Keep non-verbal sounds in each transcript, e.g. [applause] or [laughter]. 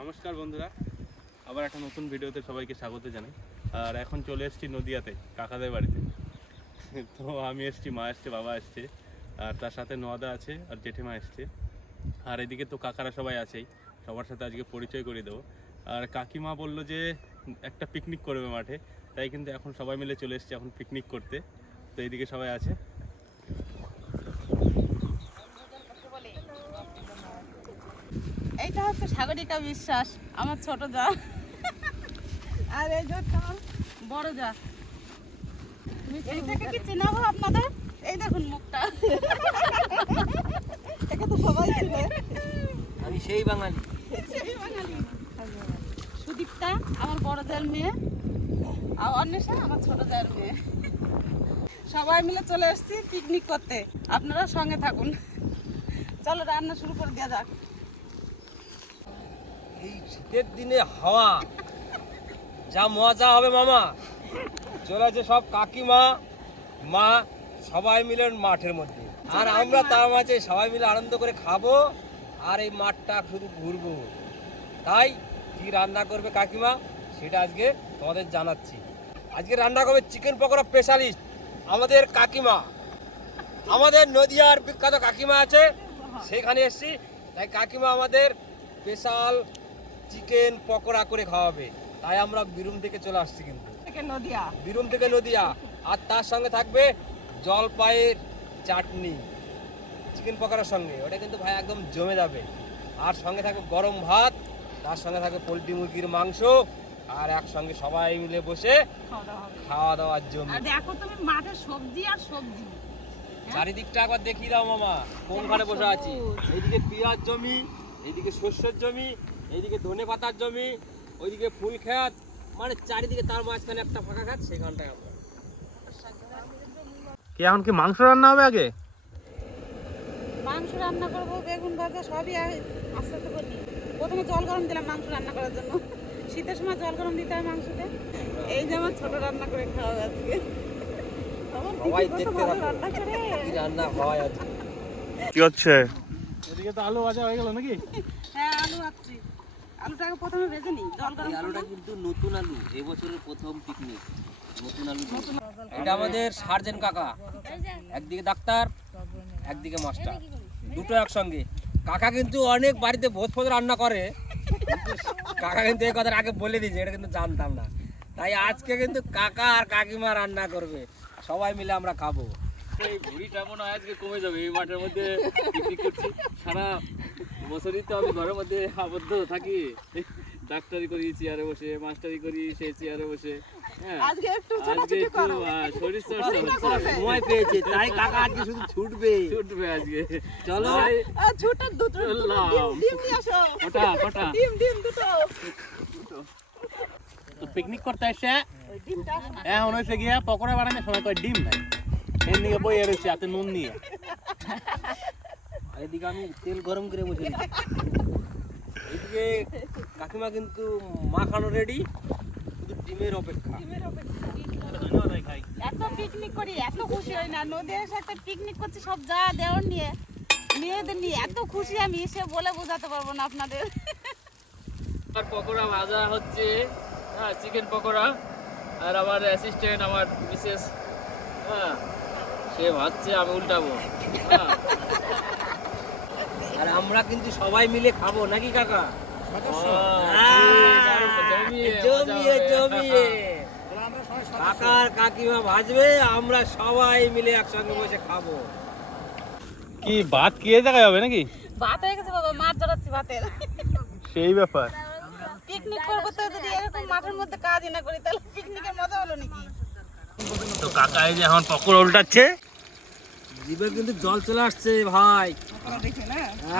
নমস্কার বন্ধুরা। আবার একটা নতুন ভিডিওতে সবাইকে স্বাগত জানাই। আর এখন চলে এসেছি নদিয়াতে, কাকাদের বাড়িতে। তো আমি এসেছি, মা এসছে, বাবা এসছে, আর তার সাথে নোয়াদা আছে আর জেঠিমা এসছে। আর এদিকে তো কাকারা সবাই আছেই, সবার সাথে আজকে পরিচয় করে দেবো। আর কাকিমা বলল যে একটা পিকনিক করবে মাঠে, তাই কিন্তু এখন সবাই মিলে চলে এসেছে এখন পিকনিক করতে। তো এইদিকে সবাই আছে। এইটা হচ্ছে সাগরিকা বিশ্বাস আমার ছোট যা। আর এই হচ্ছে আমার বড় যা। এইটাকে কি চেনাবো আপনাদের? এই দেখুন মুখটা। একে তো সবাই চিনে। আমি সেই বাঙালি। সেই বাঙালি। সুদীপ্তা আমার বড় জায়ের মেয়ে। আর অন্বেষা আমার ছোট জায়ের মেয়ে। সবাই মিলে চলে এসেছি পিকনিক করতে। আপনারা সঙ্গে থাকুন। চলো রান্না শুরু করে দেওয়া যাক। এই শীতের দিনে হাওয়া। যা মজা হবে মামা। চলে আছে সব কাকিমা মা সবাই মিলে মাঠের মধ্যে। আর আমরা তার মাঝে সবাই মিলে আনন্দ করে খাব আর এই মাঠটা শুধু ঘুরবো। তাই কি রান্না করবে কাকিমা সেটা আজকে তোমাদের জানাচ্ছি। আজকে রান্না করবে চিকেন পকোড়া স্পেশালিস্ট আমাদের কাকিমা। আমাদের নদিয়ার বিখ্যাত কাকিমা আছে সেখানে এসেছি। তাই কাকিমা আমাদের স্পেশাল চিকেন পকোড়া করে খাওয়াবে। তাই আমরা বিরুম থেকে চলে আসছি কিন্তু। নদিয়া। বিরুম থেকে নদিয়া। আর তার সঙ্গে থাকবে জলপাইয়ের চাটনি। চিকেন পকোড়ার সঙ্গে। ওটা কিন্তু ভাই একদম জমে যাবে। আর সঙ্গে থাকবে গরম ভাত। তার সঙ্গে থাকবে পোলট্রি মুরগির মাংস। আর একসঙ্গে সবাই মিলে বসে খাওয়া দাওয়ার আর দেখো তুমি মাঠে সবজি আর সবজি। চারিদিকটা একবার দেখিয়ে দাও মামা। কোনখানে বসে আছি? এইদিকে পেঁয়াজ জমি এইদিকে শস্যের জমি এইদিকে ধনে পাতার জমি ওইদিকে ফুল খেত মানে চারিদিকে তার মাঝখানে একটা ফাঁকা খাত সেখানটায় আমরা। কি এখন কি মাংস রান্না হবে আগে? মাংস রান্না করব বেগুন ভাজা সবই আস্তে আস্তে করি প্রথমে জল গরম দিলাম মাংস রান্না করার জন্য। শীতের সময় জল গরম দিতে হয় মাংসতে। এই যে আমার ছোট রান্না করে খাওয়া আজকে। আমার সবাই দেখতে রান্না করে। কি রান্না হয় আজকে? কি হচ্ছে? এদিকে তো আলু ভাজা হয়ে গেল নাকি? হ্যাঁ আলু আচ্ছি আলুটাকে প্রথমে ভেজে নিই জল গরম আলুটা কিন্তু নতুন আলু এবছরের প্রথম পিকনিক নতুন আলু এটা আমাদের সার্জেন কাকা একদিকে ডাক্তার একদিকে মাস্টার। দুটো একসঙ্গে। কাকা কিন্তু অনেক বাড়িতে ভোজ ফোজ রান্না করে। কাকা কিন্তু এই কথাটা আগে বলে দিয়েছে এটা কিন্তু জানতাম না। তাই আজকে কিন্তু কাকা আর কাকিমা রান্না করবে। সবাই মিলে আমরা খাব। এই ভুড়িটা মনে হয় আজকে কমে যাবে এই মাঠের মধ্যে সারা বছরই তো আমি ঘরের মধ্যে আবদ্ধ থাকি। ডাক্তারি করি চেয়ারে বসে মাস্টারি করি সেই চেয়ারে বসে। হ্যাঁ। আজকে একটু শরীর চর্চা সময় পেয়েছে তাই কাকা আজকে শুধু ছুটবে। ছুটবে আজকে। চলো। দুটো ডিম নিয়ে আসো। ডিম ডিম দুটো। তো পিকনিক করতে এসে ওই ডিমটা আসো এখন হয়েছে গিয়া পকোড়া বানানোর সময় কয় ডিম নাই। এর দিকে বই এর হাতে নুন নিয়ে। এদিকে আমি তেল গরম করে বসে। এদিকে কাকিমা কিন্তু মাখানো রেডি শুধু ডিমের অপেক্ষা। ডিমের অপেক্ষা। এত পিকনিক করি এত খুশি হই না। নদীর সাথে পিকনিক করছি সব যা দেওয়ার নিয়ে মেয়েদের নিয়ে। এত খুশি আমি সে বলে বোঝাতে পারব না আপনাদের। আর পকোড়া ভাজা হচ্ছে। হ্যাঁ চিকেন পকোড়া। আর আমার অ্যাসিস্ট্যান্ট আমার বিশেষ হ্যাঁ সে ভাজছে আমি উল্টাবো। হ্যাঁ। আর আমরা কিন্তু সবাই মিলে খাব নাকি কাকা? জমিয়ে জমিয়ে জমিয়ে কাকার কাকিমা ভাজবে আমরা সবাই মিলে একসঙ্গে বসে খাব। কি ভাত কি জায়গায় হবে নাকি? ভাত হয়ে গেছে বাবা মাছ জড়াচ্ছি ভাতের। সেই ব্যাপার। পিকনিক করব তো যদি এরকম মাঠের মধ্যে কাজই না করি তাহলে পিকনিকের মজা হলো নাকি? তো কাকা এই যে এখন পকোড়া উল্টাচ্ছে। জিভে কিন্তু জল চলে আসছে ভাই। দেখে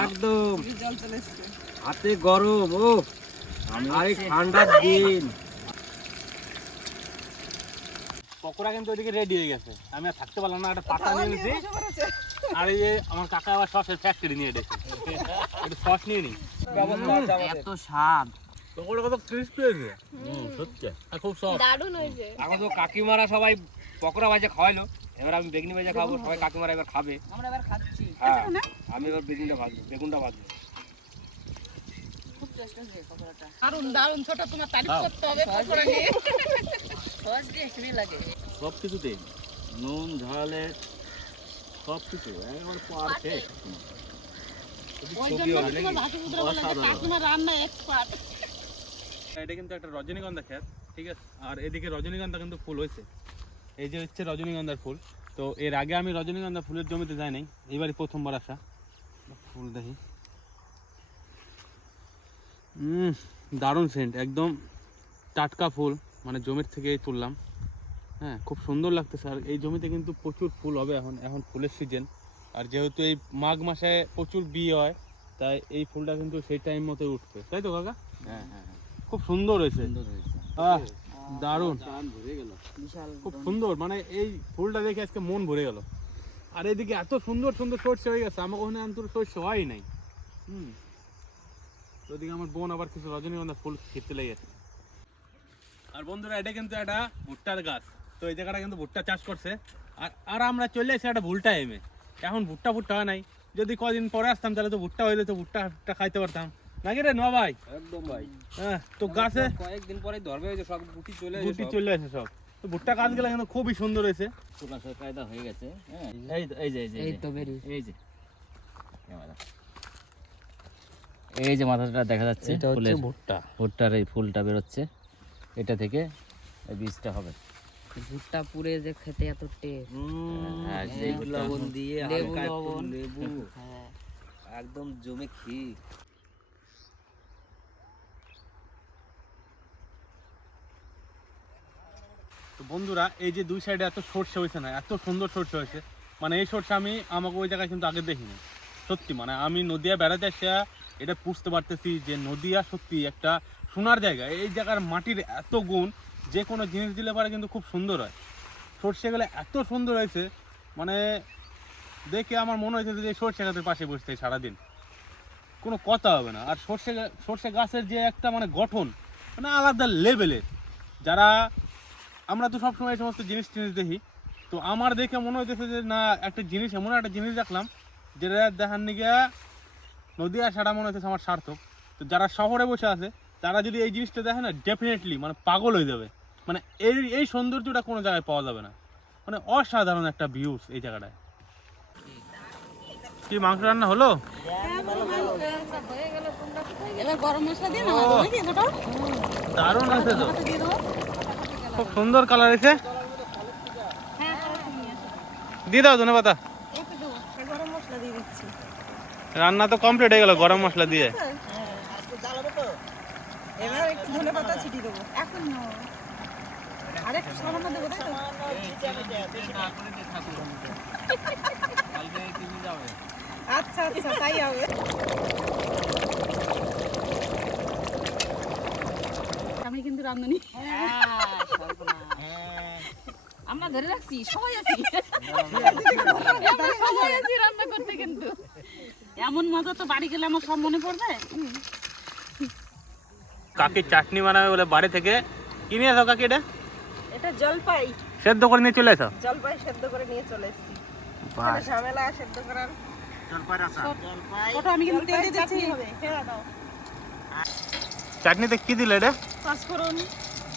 একদম। জল চলে এসছে। হাতে গরম ও। আর ঠান্ডার দিন। পকোড়া কিন্তু ওইদিকে রেডি হয়ে গেছে। আমি আর থাকতে পারলাম না একটা পাতা নিয়ে নিয়েছি আর এই আমার কাকা আবার সসের ফ্যাক্টরি নিয়ে এসেছে একটু সস নিয়ে নি। এত স্বাদ। পকোড়া কত ক্রিস্পি হয়েছে। সত্যি। আর খুব সফট এখন তো কাকিমারা সবাই পকোড়া ভাজা খাওয়াইলো। এবার আমি বেগুনি ভাজা খাব সবাই কাকিমারা এবার খাবে। আমরা এবার খাচ্ছি। হ্যাঁ আমি এবার বেগুনটা ভাজবো বেগুনটা ভাজবো। দারুণ দারুণ ছোট তোমার তারিফ করতে হবে পকোড়া নিয়ে। [laughs] সব কিছুতে নুন ঝালে সব কিছু একবার পারফেক্ট এটা কিন্তু একটা রজনীগন্ধা খেত ঠিক আছে? আর এদিকে রজনীগন্ধা কিন্তু ফুল হয়েছে। এই যে হচ্ছে রজনীগন্ধার ফুল। তো এর আগে আমি রজনীগন্ধা ফুলের জমিতে যাই নাই এবারই প্রথমবার আসা। ফুল দেখি। হুম দারুণ সেন্ট একদম টাটকা ফুল মানে জমির থেকে তুললাম। হ্যাঁ খুব সুন্দর লাগতেছে আর এই জমিতে কিন্তু প্রচুর ফুল হবে এখন এখন ফুলের সিজন আর যেহেতু এই মাঘ মাসে প্রচুর বিয়ে হয় তাই এই ফুলটা কিন্তু সেই টাইম মতো উঠবে তাই তো কাকা? হ্যাঁ হ্যাঁ হ্যাঁ। খুব সুন্দর হয়েছে। সুন্দর হয়েছে। দারুণ। চান ভরে গেল। খুব সুন্দর মানে এই ফুলটা দেখে আজকে মন ভরে গেল। আর এদিকে এত সুন্দর সুন্দর সর্ষে হয়ে গেছে আমাকে ওখানে অন্তর সর্ষে হয় নাই। হুম। ওদিকে আমার বোন আবার কিছু রজনীগন্ধা ফুল খেতে লেগেছে আর বন্ধুরা এটা কিন্তু একটা ভুট্টার গাছ। তো এই জায়গাটা কিন্তু ভুট্টা চাষ করছে। আর আর আমরা চলে এসেছি একটা ভুলটা এমে। এখন ভুট্টা ভুট্টা হয় নাই। যদি কদিন পরে আসতাম তাহলে তো ভুট্টা হইলে তো ভুট্টা ভুট্টা খাইতে পারতাম। নাকি রে ন ভাই? একদম ভাই। হ্যাঁ তো গাছে? কয়েকদিন পরে ধরবে ওই যে সব গুটি চলে গুটি চলে আসে সব। তো ভুট্টা গাছগুলো কিন্তু খুবই সুন্দর হয়েছে। প্রকাশের কায়দা হয়ে গেছে হ্যাঁ। এই এই যে এই যে এই তো বেরি এই যে। এই যে মাথাটা দেখা যাচ্ছে ফুলের ভুট্টা। ভুট্টার এই ফুলটা বেরোচ্ছে। এটা থেকে এই বীজটা হবে। ভুট্টা পুড়ে যে খেতে এত টেস্ট হ্যাঁ সেই লবণ দিয়ে লেবু হালকা লবণ। লেবু। হ্যাঁ। একদম জমে ক্ষীর। বন্ধুরা, এই যে দুই সাইডে এত সর্ষে হয়েছে না, এত সুন্দর সর্ষে হয়েছে। মানে এই সর্ষে আমি আমাকে ওই জায়গায় কিন্তু আগে দেখিনি, সত্যি। মানে আমি নদিয়া বেড়াতে এসে এটা বুঝতে পারতেছি যে নদিয়া সত্যি একটা সোনার জায়গা। এই জায়গার মাটির এত গুণ, যে কোনো জিনিস দিলে পরে কিন্তু খুব সুন্দর হয়। সর্ষেগুলো এত সুন্দর হয়েছে মানে দেখে আমার মনে হয়েছে যে সর্ষে গাছের পাশে বসতে সারাদিন। কোনো কথা হবে না। আর সর্ষে সর্ষে গাছের যে একটা মানে গঠন মানে আলাদা লেভেলের যারা আমরা তো সবসময় এই সমস্ত জিনিস টিনিস দেখি। তো আমার দেখে মনে হইতেছে যে না একটা জিনিস এমন একটা জিনিস দেখলাম যেটা দেখার নিগে নদী আসাটা মনে হচ্ছে আমার সার্থক। তো যারা শহরে বসে আছে তারা যদি এই জিনিসটা দেখে না ডেফিনেটলি মানে পাগল হয়ে যাবে। মানে এই এই সৌন্দর্যটা কোনো জায়গায় পাওয়া যাবে না। মানে অসাধারণ একটা ভিউস এই জায়গাটায়। কি মাংস রান্না হলো? নাকি দুটো দারুণ আছে তো। খুব সুন্দর কালার এসে। দিয়ে দাও ধনে পাতা। রান্না তো কমপ্লিট হয়ে গেল গরম মশলা দিয়ে। [laughs] আচ্ছা আচ্ছা তাই হবে। রাঁধুনি আমরা ধরে রাখছি সবাই আছি। সবাই আছি রান্না করতে কিন্তু। এমন মজা তো বাড়ি গেলে আমার সব মনে পড়বে। কাকি চাটনি বানাবে বলে বাড়ি থেকে। কিনে আসো কাকি এটা? এটা জলপাই। সেদ্ধ করে নিয়ে চলে আসো জলপাই সেদ্ধ করে নিয়ে চলে এসেছি। ঝামেলা সেদ্ধ করার। আমি কিন্তু তেল দাও। চাটনিতে কি দিলে এটা? পাঁচফোড়ন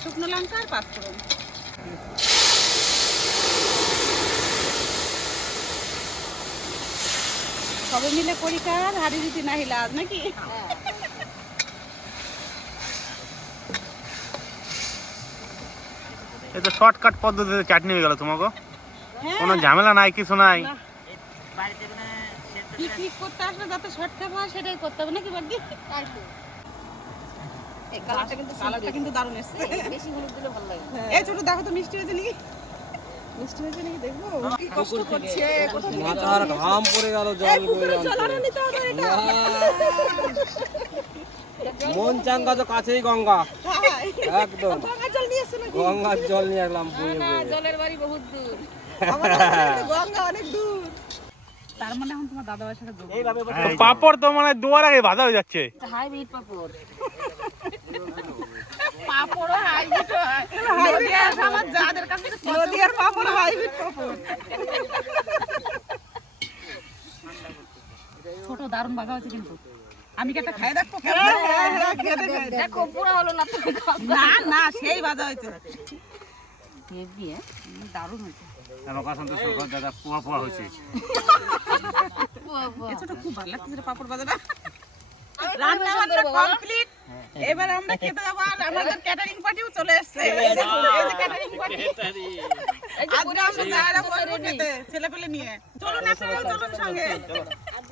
শুকনো লঙ্কা আর পাঁচফোড়ন সবে মিলে করি কাজ হাড়ি দিতে না হিলাজ নাকি? এই তো শর্টকাট পদ্ধতিতে চাটনি হয়ে গেল তোমাকে। হ্যাঁ। কোনো ঝামেলা নাই কিছু নাই। পিকনিক করতে আসলে যাতে শর্ট খাব হয় সেটাই করতে হবে নাকি বাকি? এই কালারটা কিন্তু কালারটা কিন্তু দারুণ এসছে। বেশি হলুদ দিলে ভালো লাগে। এই ছোট দেখো তো মিষ্টি হয়েছে নাকি? মিষ্টি হয়েছে নাকি দেখব? কি কষ্ট করছে মাথার ঘাম পড়ে গেল জল বয়ে জল নিতে হবে এটা। মন চাঙ্গা তো কাছেই গঙ্গা। একদম। গঙ্গার জল নিয়ে আসলাম বয়ে না বয়ে। জলের বাড়ি বহুত দূর। আমার ওখানে তো গঙ্গা অনেক দূর। তার মানে এখন তোমার দাদা সাথে যোগ পাপড় তো মানে দুয়ার আগে ভাজা হয়ে যাচ্ছে। হাইব্রিড পাপড়। পাপড় হাইব্রিড নদিয়া আমার যাদের কাছে নদিয়ার পাপড় হাইব্রিড পাপড়। ছোট দারুণ বাজা হয়েছে কিন্তু। আমি কি একটা খাই দেখব কেমন? হ্যাঁ, হ্যাঁ, খেয়ে দে, খেয়ে দে। দেখো পুরা হলো না না না সেই বাজা হয়েছে। হেভি হ্যাঁ হুম, দারুণ হয়েছে। পুয়া পুয়া এছাড়া খুব ভালো লাগছে পাপড় বাজাটা। রান্না বান্না কমপ্লিট এবার আমরা খেতে যাব আর আমাদের ক্যাটারিং পার্টিও চলে এসেছে। এই ক্যাটারিং পার্টি আজকে আমরা যারা বলব খেতে ছেলে নিয়ে। চলুন আপনারাও চলুন সঙ্গে।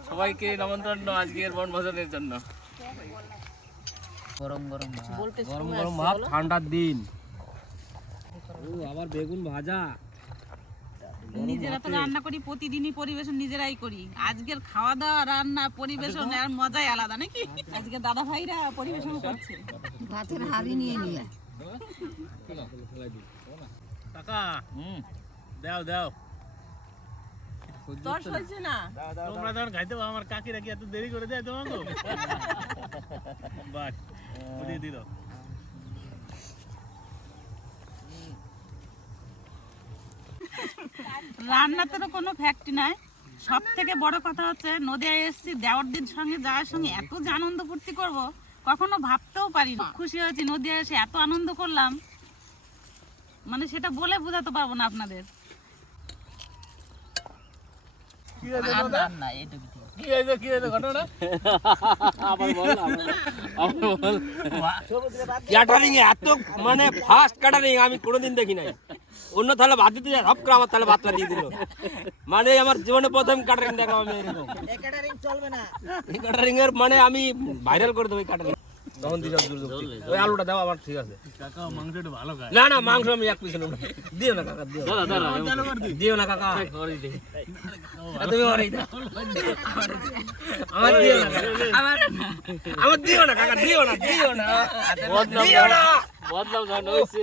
সবাইকে নিমন্ত্রণ আজকের বনভোজনের জন্য। গরম গরম গরম গরম ভাত ঠান্ডার দিন। আবার বেগুন ভাজা। নিজেরা তো রান্না করি প্রতিদিনই পরিবেশন নিজেরাই করি। আজকের খাওয়া দাওয়া রান্না পরিবেশন এর মজাই আলাদা নাকি? আজকে দাদা ভাইরা পরিবেশন করছে। ভাতের হাড়ি নিয়ে নিয়ে। কাকা দাও দাও। তোর সইছে না? তোমরা যখন খাইতে পারো, আমার কাকিরা কি এত দেরি করে দেয় তোমাকে? [laughs] বাস দিল রান্নাতে তো কোনো ফ্যাক্টরি নাই। সব থেকে বড় কথা হচ্ছে নদিয়ায় এসেছি দেওয়ার দিন সঙ্গে যাওয়ার সঙ্গে এত যে আনন্দ ফুর্তি করব কখনো ভাবতেও পারি না। খুশি হয়েছি নদিয়ায় এসে এত আনন্দ করলাম। মানে সেটা বলে বোঝাতে পারব না আপনাদের। মানে আমি কোনোদিন দেখি নাই। অন্য তাহলে ভাত দিতে যায় সব আমার তাহলে ভাতটা দিয়ে দিল। মানে আমার জীবনে প্রথম ক্যাটারিং দেখা আমি এরকম। এই ক্যাটারিং এর মানে আমি ভাইরাল করে দেবো ক্যাটারিং তখন দিশা ওই আলুটা দাও আমার ঠিক আছে। কাকা মাংস একটু ভালো খায়। না না মাংস আমি এক পিস নেব। না। দিও না কাকা দিও। দাঁড়া দাঁড়া দিও না কাকা। করে দে। তুমি আমার এইটা আমার দিও না। আমার আমার দিও না কাকা দিও না দিও না। দিও না। বদনাম যখন হয়েছে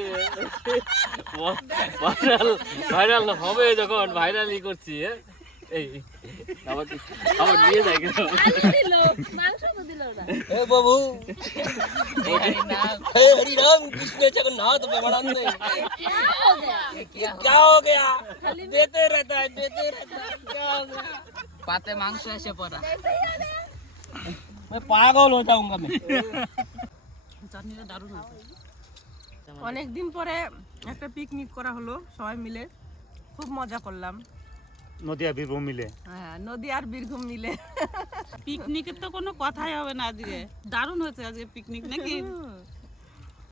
ভাইরাল ভাইরাল হবে যখন ভাইরালই করছি এ? এই আবার আবার দিয়ে যায় কিন্তু দিল মাংস তো দিল না हे बाबू हे हरि राम कृष्ण जगन्नाथ प्रेमानंद ये क्या हो गया देते रहता है देते रहता है क्या हो गया পাতে মাংস এসে পড়া मैं पागल हो जाऊंगा मैं চাটনিটা দারুণ হয়েছে অনেক দিন পরে একটা পিকনিক করা হলো সবাই মিলে। খুব মজা করলাম। নদিয়া বীরভূম মিলে। হ্যাঁ নদী আর বীরভূম মিলে। পিকনিকের তো কোনো কথাই হবে না আজকে। দারুণ হয়েছে আজকে পিকনিক নাকি?